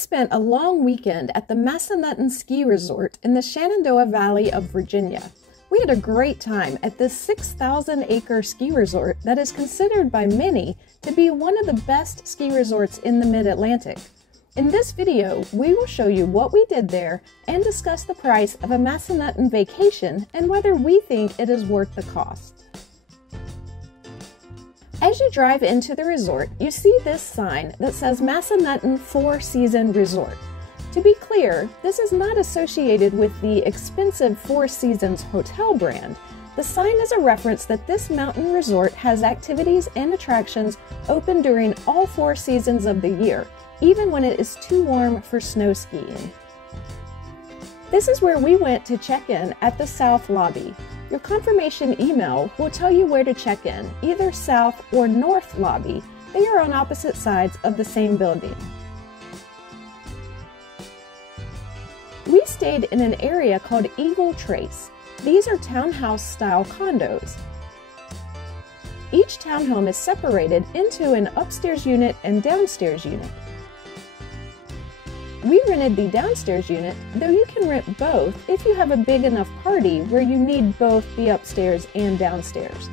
spent a long weekend at the Massanutten Ski Resort in the Shenandoah Valley of Virginia. We had a great time at this 6,000-acre ski resort that is considered by many to be one of the best ski resorts in the Mid-Atlantic. In this video, we will show you what we did there and discuss the price of a Massanutten vacation and whether we think it is worth the cost. As you drive into the resort, you see this sign that says Massanutten Four-Season Resort. To be clear, this is not associated with the expensive Four Seasons hotel brand. The sign is a reference that this mountain resort has activities and attractions open during all 4 seasons of the year, even when it is too warm for snow skiing. This is where we went to check in at the South Lobby. Your confirmation email will tell you where to check in, either South or North Lobby. They are on opposite sides of the same building. We stayed in an area called Eagle Trace. These are townhouse-style condos. Each townhome is separated into an upstairs unit and downstairs unit. We rented the downstairs unit, though you can rent both if you have a big enough party where you need both the upstairs and downstairs.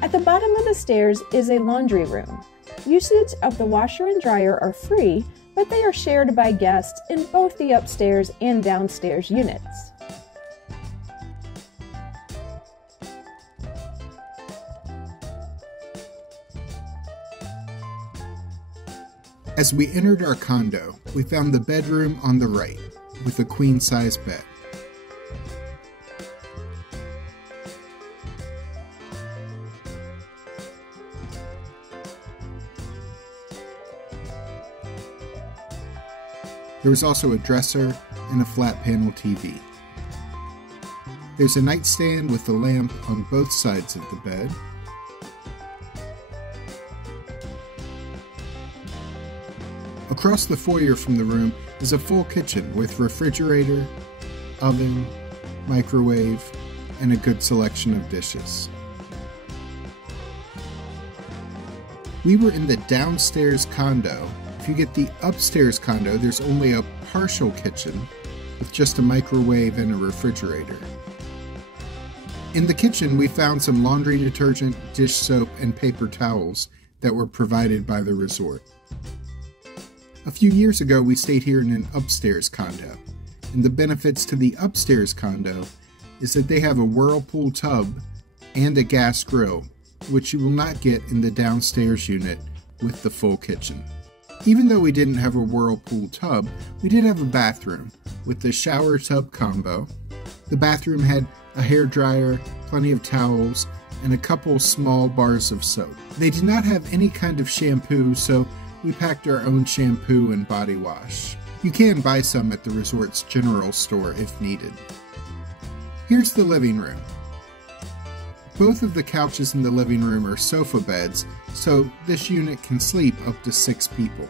At the bottom of the stairs is a laundry room. Usage of the washer and dryer are free, but they are shared by guests in both the upstairs and downstairs units. As we entered our condo, we found the bedroom on the right, with a queen-size bed. There was also a dresser and a flat-panel TV. There's a nightstand with a lamp on both sides of the bed. Across the foyer from the room is a full kitchen with refrigerator, oven, microwave, and a good selection of dishes. We were in the downstairs condo. If you get the upstairs condo, there's only a partial kitchen with just a microwave and a refrigerator. In the kitchen, we found some laundry detergent, dish soap, and paper towels that were provided by the resort. A few years ago, we stayed here in an upstairs condo, and the benefits to the upstairs condo is that they have a whirlpool tub and a gas grill, which you will not get in the downstairs unit with the full kitchen. Even though we didn't have a whirlpool tub, we did have a bathroom with the shower tub combo. The bathroom had a hairdryer, plenty of towels, and a couple small bars of soap. They did not have any kind of shampoo, so we packed our own shampoo and body wash. You can buy some at the resort's general store if needed. Here's the living room. Both of the couches in the living room are sofa beds, so this unit can sleep up to 6 people.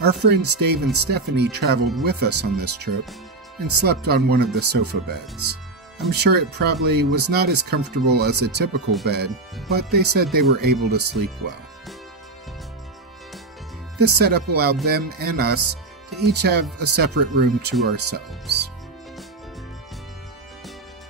Our friends Dave and Stephanie traveled with us on this trip and slept on one of the sofa beds. I'm sure it probably was not as comfortable as a typical bed, but they said they were able to sleep well. This setup allowed them and us to each have a separate room to ourselves.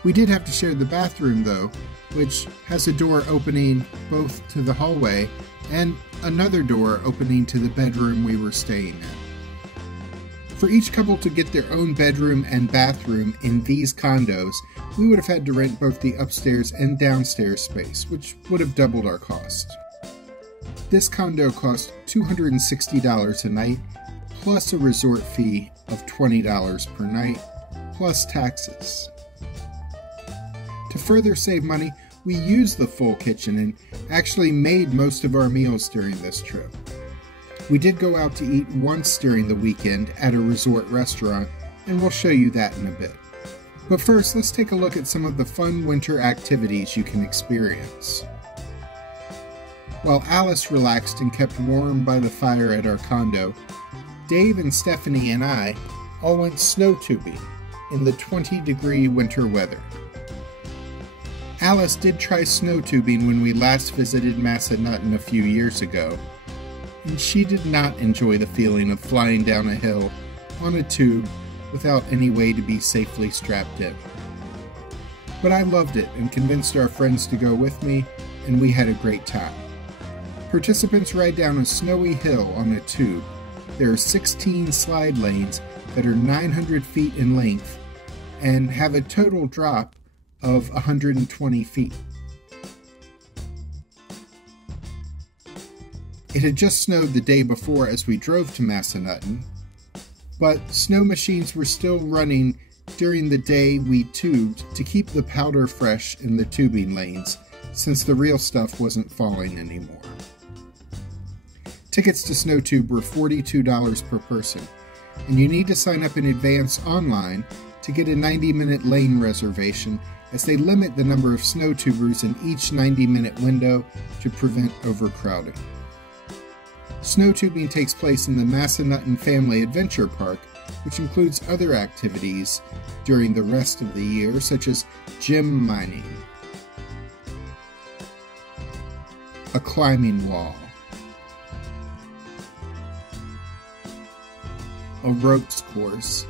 We did have to share the bathroom though, which has a door opening both to the hallway and another door opening to the bedroom we were staying in. For each couple to get their own bedroom and bathroom in these condos, we would have had to rent both the upstairs and downstairs space, which would have doubled our cost. This condo cost $260 a night, plus a resort fee of $20 per night, plus taxes. To further save money, we used the full kitchen and actually made most of our meals during this trip. We did go out to eat once during the weekend at a resort restaurant, and we'll show you that in a bit. But first, let's take a look at some of the fun winter activities you can experience. While Alice relaxed and kept warm by the fire at our condo, Dave and Stephanie and I all went snow tubing in the 20-degree winter weather. Alice did try snow tubing when we last visited Massanutten a few years ago, and she did not enjoy the feeling of flying down a hill on a tube without any way to be safely strapped in. But I loved it and convinced our friends to go with me, and we had a great time. Participants ride down a snowy hill on a tube. There are 16 slide lanes that are 900 feet in length and have a total drop of 120 feet. It had just snowed the day before as we drove to Massanutten, but snow machines were still running during the day we tubed to keep the powder fresh in the tubing lanes, since the real stuff wasn't falling anymore. Tickets to SnowTube were $42 per person, and you need to sign up in advance online to get a 90-minute lane reservation, as they limit the number of snowtubers in each 90-minute window to prevent overcrowding. Snowtubing takes place in the Massanutten Family Adventure Park, which includes other activities during the rest of the year, such as gem mining, a climbing wall, a ropes course,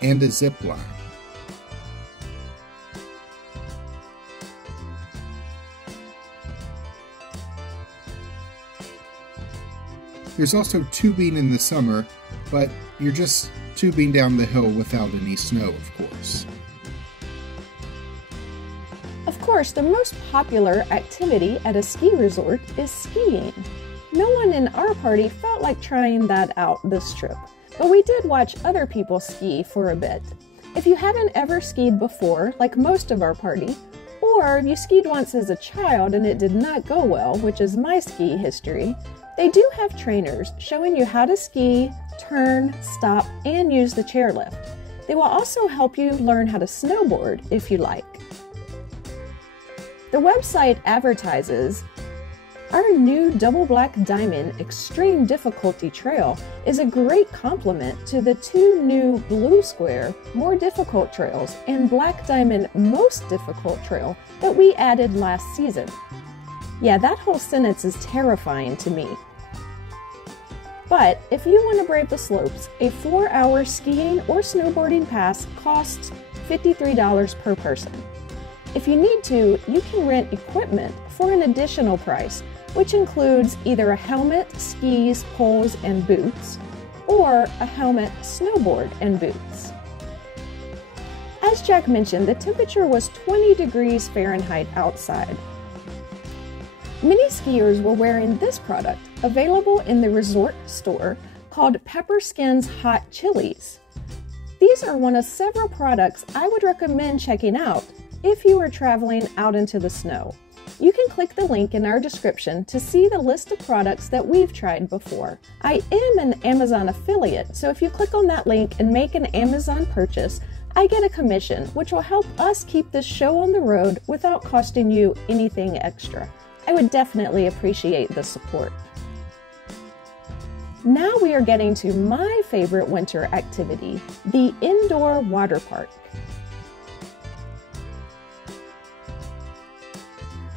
and a zip line. There's also tubing in the summer, but you're just tubing down the hill without any snow, of course. Of course, the most popular activity at a ski resort is skiing. No one in our party felt like trying that out this trip, but we did watch other people ski for a bit. If you haven't ever skied before, like most of our party, or you skied once as a child and it did not go well, which is my ski history, they do have trainers showing you how to ski, turn, stop, and use the chairlift. They will also help you learn how to snowboard if you like. The website advertises, "Our new Double Black Diamond Extreme Difficulty Trail is a great complement to the two new Blue Square More Difficult Trails and Black Diamond Most Difficult Trail that we added last season." Yeah, that whole sentence is terrifying to me. But if you want to brave the slopes, a 4-hour skiing or snowboarding pass costs $53 per person. If you need to, you can rent equipment for an additional price, which includes either a helmet, skis, poles, and boots, or a helmet, snowboard, and boots. As Jack mentioned, the temperature was 20 degrees Fahrenheit outside. Many skiers were wearing this product, available in the resort store, called Pepperskin's Hot Chilies. These are one of several products I would recommend checking out if you are traveling out into the snow. You can click the link in our description to see the list of products that we've tried before. I am an Amazon affiliate, so if you click on that link and make an Amazon purchase, I get a commission, which will help us keep this show on the road without costing you anything extra. I would definitely appreciate the support. Now we are getting to my favorite winter activity, the indoor water park.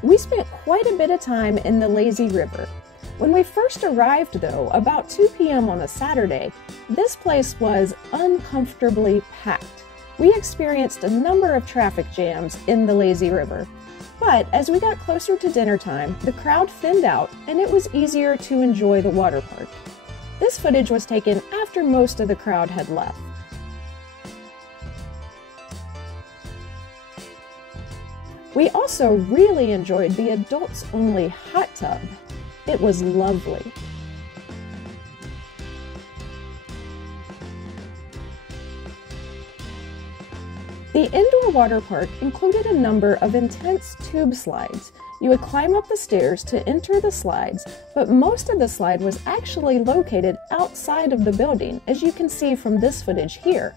We spent quite a bit of time in the lazy river. When we first arrived though, about 2 p.m. on a Saturday, this place was uncomfortably packed. We experienced a number of traffic jams in the lazy river. But as we got closer to dinner time, the crowd thinned out and it was easier to enjoy the water park. This footage was taken after most of the crowd had left. We also really enjoyed the adults-only hot tub. It was lovely. The indoor water park included a number of intense tube slides. You would climb up the stairs to enter the slides, but most of the slide was actually located outside of the building, as you can see from this footage here.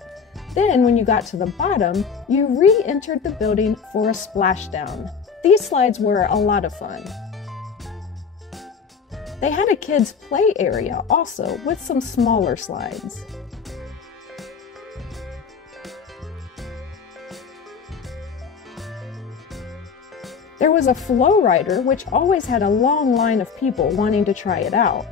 Then, when you got to the bottom, you re-entered the building for a splashdown. These slides were a lot of fun. They had a kids' play area also, with some smaller slides. There was a flow rider, which always had a long line of people wanting to try it out.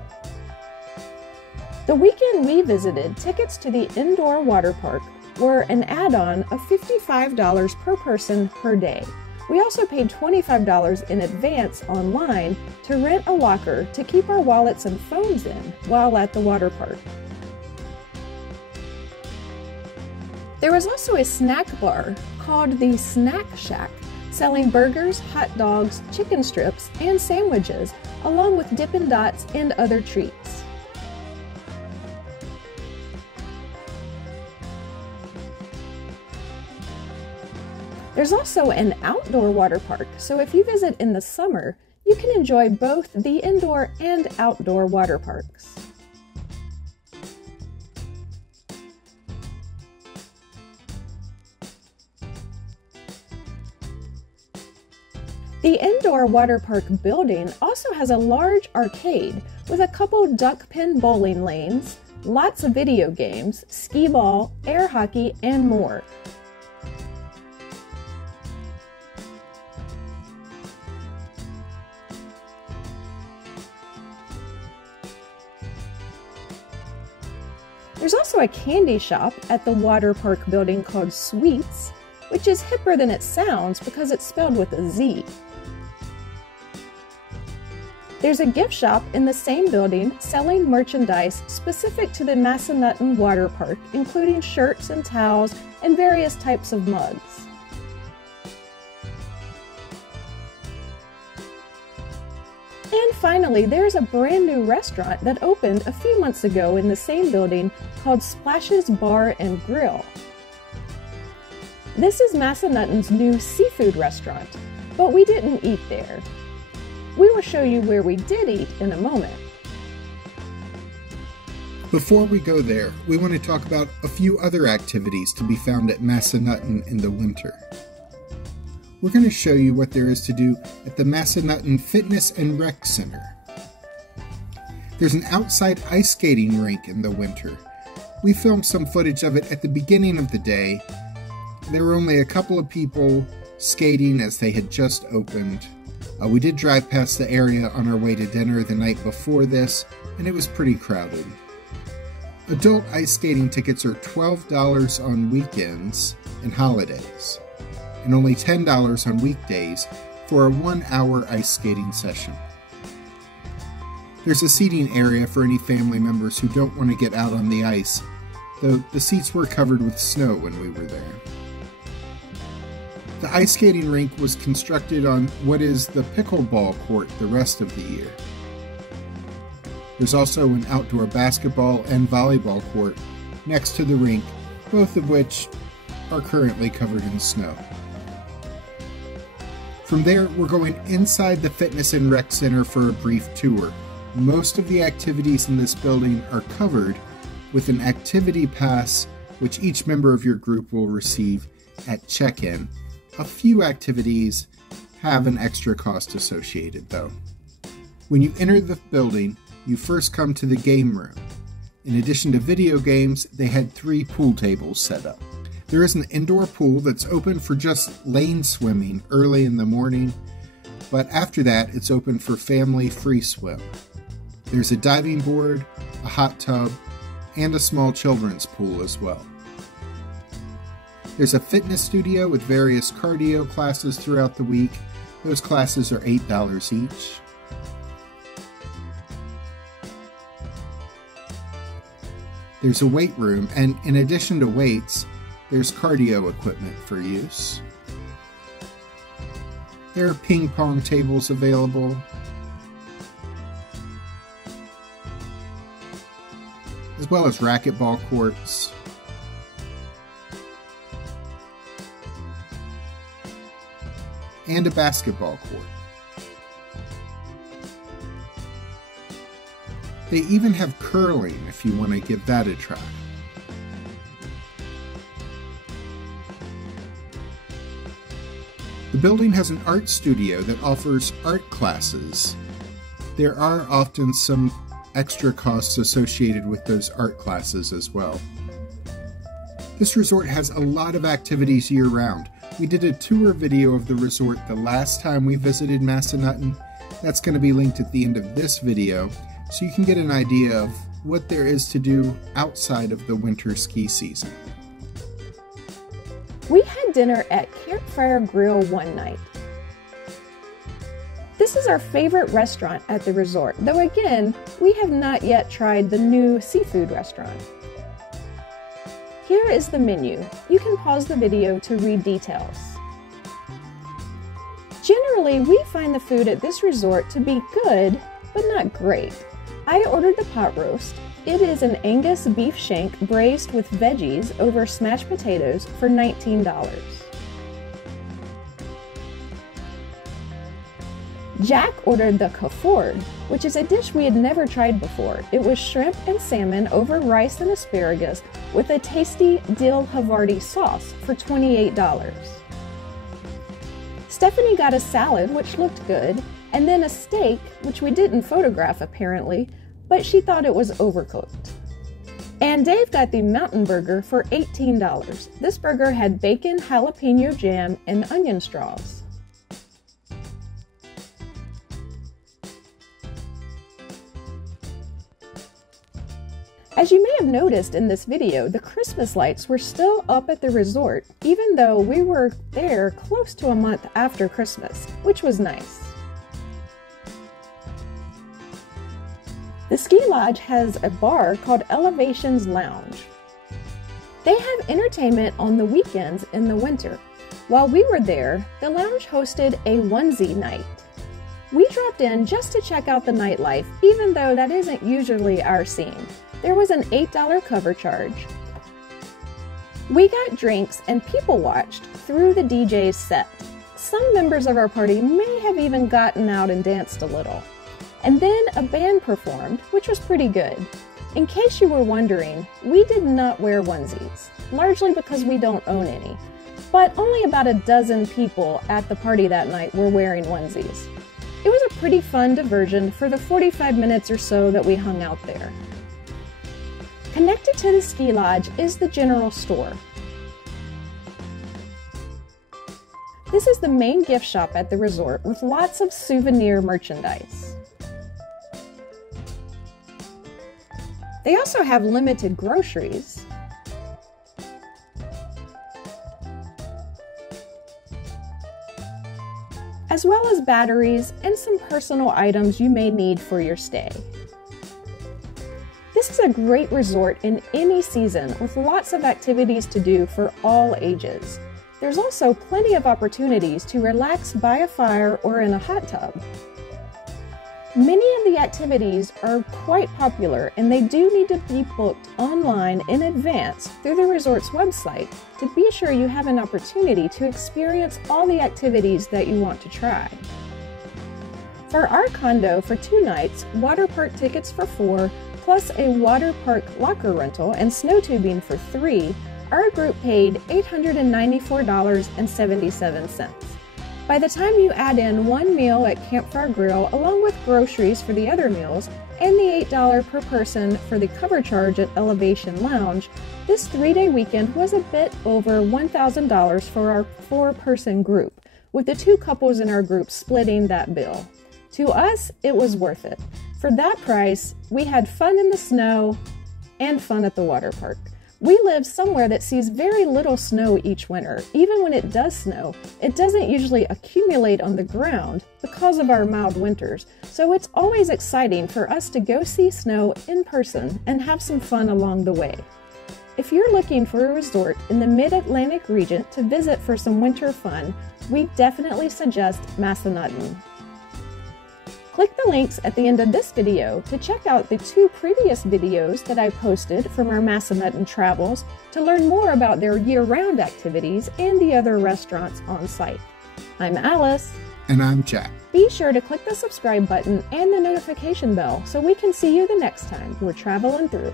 The weekend we visited, tickets to the indoor water park were an add-on of $55 per person per day. We also paid $25 in advance online to rent a locker to keep our wallets and phones in while at the water park. There was also a snack bar called the Snack Shack, selling burgers, hot dogs, chicken strips, and sandwiches, along with Dippin' Dots and other treats. There's also an outdoor water park, so if you visit in the summer, you can enjoy both the indoor and outdoor water parks. The indoor water park building also has a large arcade with a couple duck pin bowling lanes, lots of video games, skee ball, air hockey, and more. There's also a candy shop at the water park building called Sweets, which is hipper than it sounds because it's spelled with a Z. There's a gift shop in the same building selling merchandise specific to the Massanutten Water Park, including shirts and towels and various types of mugs. And finally, there's a brand new restaurant that opened a few months ago in the same building called Splashes Bar and Grill. This is Massanutten's new seafood restaurant, but we didn't eat there. We will show you where we did eat in a moment. Before we go there, we want to talk about a few other activities to be found at Massanutten in the winter. We're going to show you what there is to do at the Massanutten Fitness and Rec Center. There's an outside ice skating rink in the winter. We filmed some footage of it at the beginning of the day. There were only a couple of people skating as they had just opened. We did drive past the area on our way to dinner the night before this, and it was pretty crowded. Adult ice skating tickets are $12 on weekends and holidays, and only $10 on weekdays for a 1-hour ice skating session. There's a seating area for any family members who don't want to get out on the ice, though the seats were covered with snow when we were there. The ice skating rink was constructed on what is the pickleball court the rest of the year. There's also an outdoor basketball and volleyball court next to the rink, both of which are currently covered in snow. From there, we're going inside the Fitness and Rec Center for a brief tour. Most of the activities in this building are covered with an activity pass, which each member of your group will receive at check-in. A few activities have an extra cost associated, though. When you enter the building, you first come to the game room. In addition to video games, they had 3 pool tables set up. There is an indoor pool that's open for just lane swimming early in the morning, but after that, it's open for family free swim. There's a diving board, a hot tub, and a small children's pool as well. There's a fitness studio with various cardio classes throughout the week. Those classes are $8 each. There's a weight room, and in addition to weights, there's cardio equipment for use. There are ping pong tables available. As well as racquetball courts. And a basketball court. They even have curling if you want to give that a try. The building has an art studio that offers art classes. There are often some extra costs associated with those art classes as well. This resort has a lot of activities year-round. We did a tour video of the resort the last time we visited Massanutten. That's going to be linked at the end of this video, so you can get an idea of what there is to do outside of the winter ski season. We had dinner at Campfire Grill one night. This is our favorite restaurant at the resort, though again, we have not yet tried the new seafood restaurant. Here is the menu. You can pause the video to read details. Generally, we find the food at this resort to be good, but not great. I ordered the pot roast. It is an Angus beef shank braised with veggies over smashed potatoes for $19. Jack ordered the caford, which is a dish we had never tried before. It was shrimp and salmon over rice and asparagus with a tasty dill Havarti sauce for $28. Stephanie got a salad, which looked good, and then a steak, which we didn't photograph apparently, but she thought it was overcooked. And Dave got the mountain burger for $18. This burger had bacon, jalapeno jam, and onion straws. As you may have noticed in this video, the Christmas lights were still up at the resort, even though we were there close to a month after Christmas, which was nice. The ski lodge has a bar called Elevations Lounge. They have entertainment on the weekends in the winter. While we were there, the lounge hosted a onesie night. We dropped in just to check out the nightlife, even though that isn't usually our scene. There was an $8 cover charge. We got drinks and people watched through the DJ's set. Some members of our party may have even gotten out and danced a little. And then a band performed, which was pretty good. In case you were wondering, we did not wear onesies, largely because we don't own any. But only about a dozen people at the party that night were wearing onesies. It was a pretty fun diversion for the 45 minutes or so that we hung out there. Connected to the ski lodge is the general store. This is the main gift shop at the resort with lots of souvenir merchandise. They also have limited groceries, as well as batteries and some personal items you may need for your stay. This is a great resort in any season with lots of activities to do for all ages. There's also plenty of opportunities to relax by a fire or in a hot tub. Many of the activities are quite popular and they do need to be booked online in advance through the resort's website to be sure you have an opportunity to experience all the activities that you want to try. For our condo for 2 nights, water park tickets for 4, plus a water park locker rental and snow tubing for 3, our group paid $894.77. By the time you add in 1 meal at Campfire Grill along with groceries for the other meals and the $8 per person for the cover charge at Elevation Lounge, this 3-day weekend was a bit over $1,000 for our 4-person group, with the 2 couples in our group splitting that bill. To us, it was worth it. For that price, we had fun in the snow and fun at the water park. We live somewhere that sees very little snow each winter. Even when it does snow, it doesn't usually accumulate on the ground because of our mild winters, so it's always exciting for us to go see snow in person and have some fun along the way. If you're looking for a resort in the Mid-Atlantic region to visit for some winter fun, we definitely suggest Massanutten. Click the links at the end of this video to check out the 2 previous videos that I posted from our Massanutten travels to learn more about their year-round activities and the other restaurants on site. I'm Alice. And I'm Jack. Be sure to click the subscribe button and the notification bell so we can see you the next time we're traveling through.